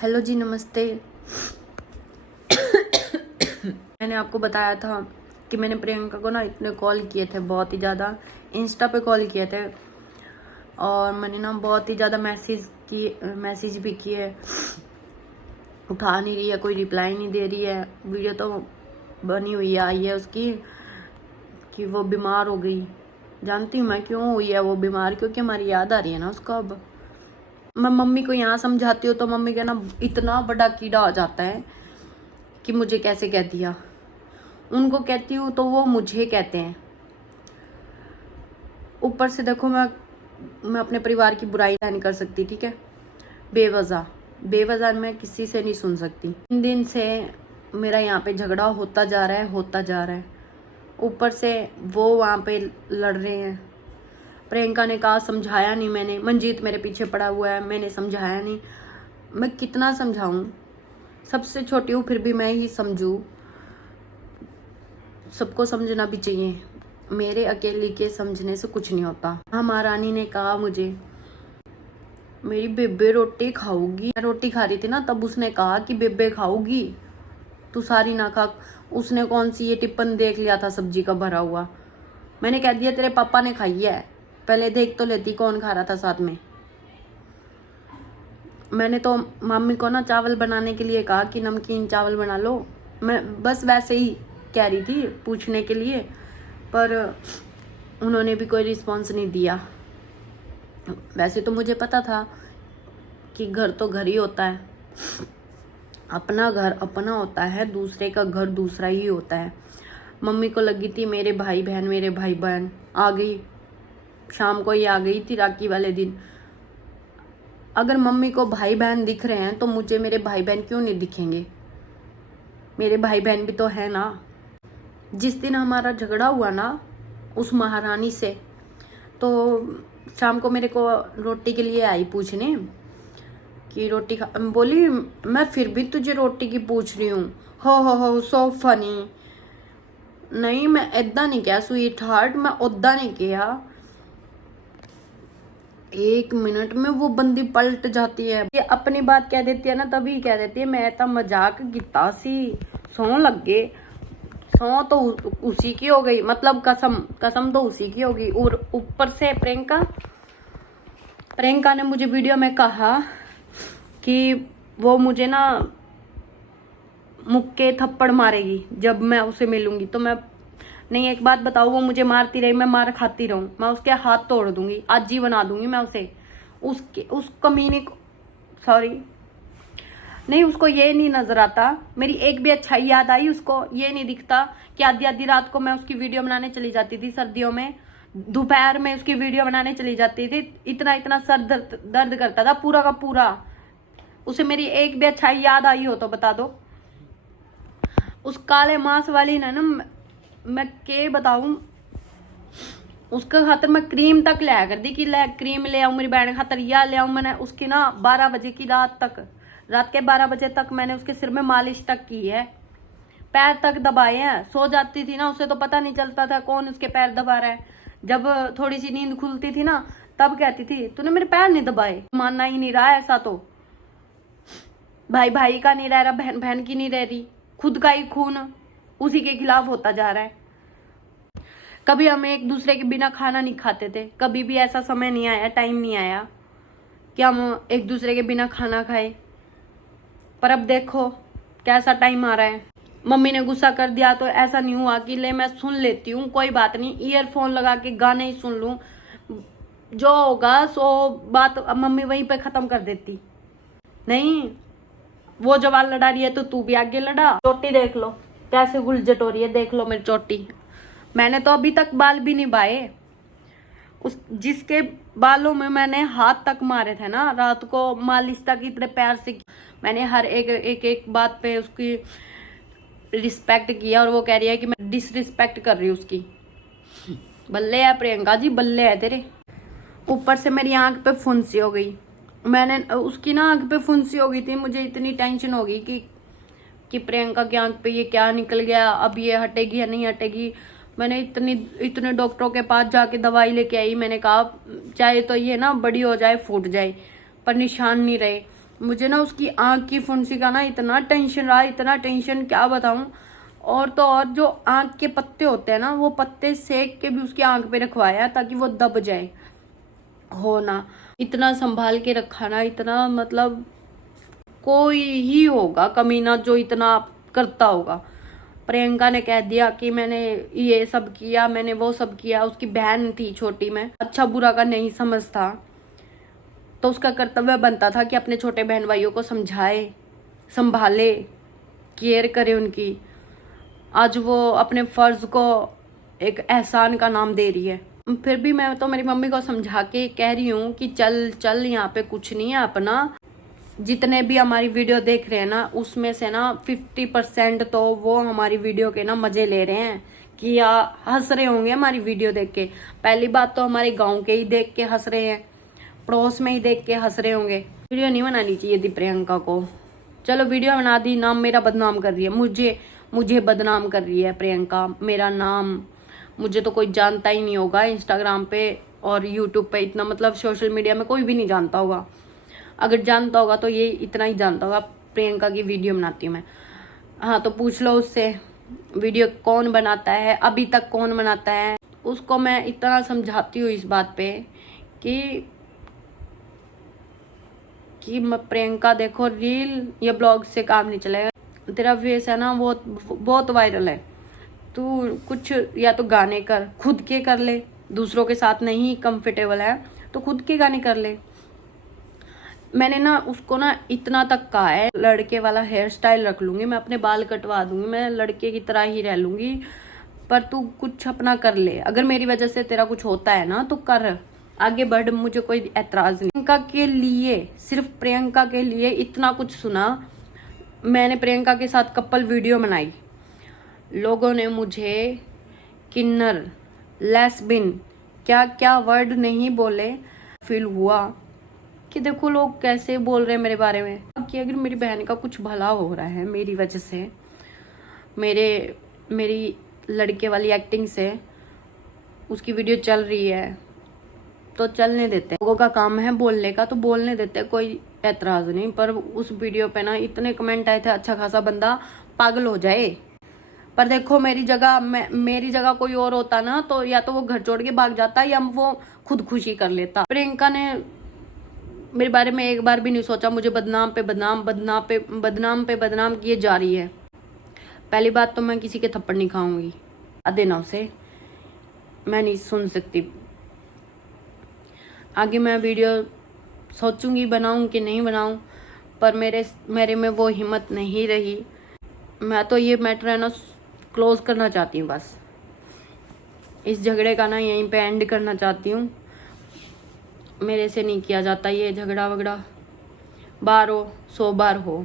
Hello जी, नमस्ते। मैंने आपको बताया था कि मैंने प्रियंका को ना इतने कॉल किए थे, बहुत ही ज़्यादा इंस्टा पे कॉल किए थे, और मैंने ना बहुत ही ज़्यादा मैसेज भी किए। उठा नहीं रही है, कोई रिप्लाई नहीं दे रही है। वीडियो तो बनी हुई आई है उसकी कि वो बीमार हो गई। जानती हूँ मैं क्यों हुई है वो बीमार, क्योंकि हमारी याद आ रही है ना उसको। अब मैं मम्मी को यहाँ समझाती हूँ तो मम्मी का ना इतना बड़ा कीड़ा हो जाता है कि मुझे कैसे कह दिया। उनको कहती हूँ तो वो मुझे कहते हैं। ऊपर से देखो, मैं अपने परिवार की बुराई नहीं कर सकती, ठीक है। बेवजह मैं किसी से नहीं सुन सकती। 3 दिन से मेरा यहाँ पे झगड़ा होता जा रहा है। ऊपर से वो वहाँ पे लड़ रहे हैं। प्रियंका ने कहा समझाया नहीं मैंने, मंजीत मेरे पीछे पड़ा हुआ है, मैंने समझाया नहीं। मैं कितना समझाऊं, सबसे छोटी हूँ फिर भी मैं ही समझूं। सबको समझना भी चाहिए, मेरे अकेले के समझने से कुछ नहीं होता। हाँ, महारानी ने कहा मुझे मेरी बेबे रोटी खाऊगी। मैं रोटी खा रही थी ना, तब उसने कहा कि बेबे खाऊगी, तू सारी ना खा। उसने कौन सी ये टिप्पण देख लिया था सब्जी का भरा हुआ। मैंने कह दिया तेरे पापा ने खाई है, पहले देख तो लेती कौन खा रहा था साथ में। मैंने तो मम्मी को ना चावल बनाने के लिए कहा कि नमकीन चावल बना लो। मैं बस वैसे ही कह रही थी पूछने के लिए, पर उन्होंने भी कोई रिस्पॉन्स नहीं दिया। वैसे तो मुझे पता था कि घर तो घर ही होता है, अपना घर अपना होता है, दूसरे का घर दूसरा ही होता है। मम्मी को लगी थी मेरे भाई बहन आ गई, शाम को ही आ गई थी राखी वाले दिन। अगर मम्मी को भाई बहन दिख रहे हैं तो मुझे मेरे भाई बहन क्यों नहीं दिखेंगे? मेरे भाई बहन भी तो है ना। जिस दिन हमारा झगड़ा हुआ ना उस महारानी से, तो शाम को मेरे को रोटी के लिए आई पूछने कि रोटी खा। बोली मैं फिर भी तुझे रोटी की पूछ रही हूँ। हो सो फनी। नहीं, मैं इदा नहीं किया स्वीट हार्ट, मैं उदा नहीं किया। 1 मिनट में वो बंदी पलट जाती है। ये अपनी बात कह देती है ना, तभी कह देती है मैं तो मजाक किता सी, सौ लग गए। सौ तो उसी की हो गई, मतलब कसम तो उसी की होगी। और ऊपर से प्रियंका ने मुझे वीडियो में कहा कि वो मुझे ना मुक्के थप्पड़ मारेगी जब मैं उसे मिलूंगी। तो मैं नहीं, एक बात बताओ, वो मुझे मारती रही, मैं मार खाती रहूं, मैं उसके हाथ तोड़ दूंगी, आज ही बना दूंगी मैं उसे। उस कमीने को सॉरी नहीं, उसको ये नहीं नजर आता मेरी एक भी अच्छाई याद आई। उसको ये नहीं दिखता कि आधी आधी रात को मैं उसकी वीडियो बनाने चली जाती थी, सर्दियों में दोपहर में उसकी वीडियो बनाने चली जाती थी। इतना सर दर्द करता था पूरा का पूरा। उसे मेरी एक भी अच्छाई याद आई हो तो बता दो। उस काले मांस वाली ने ना, मैं के बताऊं, उसके खातर मैं क्रीम तक ले कर दी कि ले क्रीम ले आऊं मेरी बहन खातर, या ले आऊं। मैंने उसकी ना 12 बजे की रात के 12 बजे तक मैंने उसके सिर में मालिश तक की है, पैर तक दबाए हैं। सो जाती थी ना, उसे तो पता नहीं चलता था कौन उसके पैर दबा रहा है। जब थोड़ी सी नींद खुलती थी ना, तब कहती थी तूने मेरे पैर नहीं दबाए। मानना ही नहीं रहा ऐसा तो। भाई का नहीं रह रहा, बहन की नहीं रह रही, खुद का ही खून उसी के खिलाफ होता जा रहा है। कभी हम एक दूसरे के बिना खाना नहीं खाते थे, कभी भी ऐसा समय नहीं आया, टाइम नहीं आया कि हम एक दूसरे के बिना खाना खाए। पर अब देखो कैसा टाइम आ रहा है। मम्मी ने गुस्सा कर दिया तो ऐसा नहीं हुआ कि ले मैं सुन लेती हूँ, कोई बात नहीं, ईयरफोन लगा के गाने ही सुन लूं, जो होगा सो बात मम्मी वहीं पे खत्म कर देती। नहीं, वो जवान लड़ा रही है तो तू भी आगे लड़ा। चोटी देख लो कैसे गुलजट हो रही है, देख लो मेरी चोटी। मैंने तो अभी तक बाल भी नहीं बाए। उस जिसके बालों में मैंने हाथ तक मारे थे ना रात को, मालिश तक इतने प्यार से मैंने हर एक बात पे उसकी रिस्पेक्ट किया, और वो कह रही है कि मैं डिसरिस्पेक्ट कर रही हूँ उसकी। बल्ले है प्रियंका जी, बल्ले है तेरे। ऊपर से मेरी आंख पे फुंसी हो गई। मैंने उसकी ना आंख पे फुंसी हो गई थी, मुझे इतनी टेंशन हो गई कि प्रियंका की आंख पे ये क्या निकल गया, अब ये हटेगी या नहीं हटेगी। मैंने इतने डॉक्टरों के पास जाके दवाई लेके आई। मैंने कहा चाहे तो ये ना बड़ी हो जाए, फूट जाए, पर निशान नहीं रहे। मुझे ना उसकी आंख की फुंसी का ना इतना टेंशन रहा, इतना टेंशन क्या बताऊं। और तो और जो आंख के पत्ते होते हैं ना, वो पत्ते सेक के भी उसकी आंख पे रखवाया ताकि वो दब जाए। हो ना, इतना संभाल के रखा ना, इतना मतलब कोई ही होगा कमीना जो इतना करता होगा। प्रियंका ने कह दिया कि मैंने ये सब किया, मैंने वो सब किया। उसकी बहन थी छोटी में, अच्छा बुरा का नहीं समझता, तो उसका कर्तव्य बनता था कि अपने छोटे बहन भाइयों को समझाए, संभाले, केयर करे उनकी। आज वो अपने फर्ज को एक एहसान का नाम दे रही है। फिर भी मैं तो मेरी मम्मी को समझा के कह रही हूँ कि चल चल, यहाँ पे कुछ नहीं है अपना। जितने भी हमारी वीडियो देख रहे हैं ना, उसमें से ना 50% तो वो हमारी वीडियो के ना मजे ले रहे हैं कि या हंस रहे होंगे हमारी वीडियो देख के। पहली बात तो हमारे गांव के ही देख के हंस रहे हैं, पड़ोस में ही देख के हंस रहे होंगे। वीडियो नहीं बनानी चाहिए थी प्रियंका को। चलो वीडियो बना दी, नाम मेरा बदनाम कर रही है, मुझे बदनाम कर रही है प्रियंका। मेरा नाम, मुझे तो कोई जानता ही नहीं होगा इंस्टाग्राम पे और यूट्यूब पे, इतना मतलब सोशल मीडिया में कोई भी नहीं जानता होगा। अगर जानता होगा तो ये इतना ही जानता होगा, प्रियंका की वीडियो बनाती हूँ मैं। हाँ तो पूछ लो उससे, वीडियो कौन बनाता है, अभी तक कौन बनाता है। उसको मैं इतना समझाती हूँ इस बात पे कि प्रियंका देखो, रील या ब्लॉग से काम नहीं चलेगा। तेरा फेस है ना वो बहुत वायरल है। तू कुछ या तो गाने कर, खुद के कर ले, दूसरों के साथ नहीं कंफर्टेबल है तो खुद के गाने कर ले। मैंने ना उसको ना इतना तक कहा है, लड़के वाला हेयर स्टाइल रख लूंगी मैं, अपने बाल कटवा दूंगी मैं, लड़के की तरह ही रह लूंगी, पर तू कुछ अपना कर ले। अगर मेरी वजह से तेरा कुछ होता है ना तो कर, आगे बढ़, मुझे कोई एतराज नहीं। प्रियंका के लिए, सिर्फ प्रियंका के लिए इतना कुछ सुना। मैंने प्रियंका के साथ कपल वीडियो बनाई, लोगों ने मुझे किन्नर, लेस्बिन, क्या क्या वर्ड नहीं बोले। फील हुआ कि देखो लोग कैसे बोल रहे हैं मेरे बारे में, कि अगर मेरी बहन का कुछ भला हो रहा है मेरी वजह से, मेरी लड़के वाली एक्टिंग से उसकी वीडियो चल रही है, तो चलने देते हैं। लोगों का काम है बोलने का तो बोलने देते हैं, कोई एतराज नहीं। पर उस वीडियो पे ना इतने कमेंट आए थे, अच्छा खासा बंदा पागल हो जाए। पर देखो मेरी जगह कोई और होता ना तो या तो वो घर छोड़ के भाग जाता या वो खुदकुशी कर लेता। प्रियंका ने मेरे बारे में एक बार भी नहीं सोचा, मुझे बदनाम पे बदनाम किए जा रही है। पहली बात तो मैं किसी के थप्पड़ नहीं खाऊंगी, देना उसे, मैं नहीं सुन सकती। आगे मैं वीडियो सोचूंगी बनाऊं कि नहीं बनाऊं, पर मेरे में वो हिम्मत नहीं रही। मैं तो ये मैटर है ना क्लोज करना चाहती हूँ, बस इस झगड़े का ना यहीं पे एंड करना चाहती हूँ। मेरे से नहीं किया जाता ये झगड़ा वगड़ा, बार हो 100 बार हो,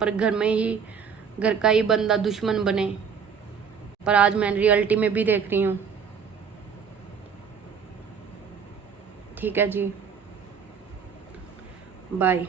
पर घर का ही बंदा दुश्मन बने। पर आज मैं रियलिटी में भी देख रही हूँ। ठीक है जी, बाय।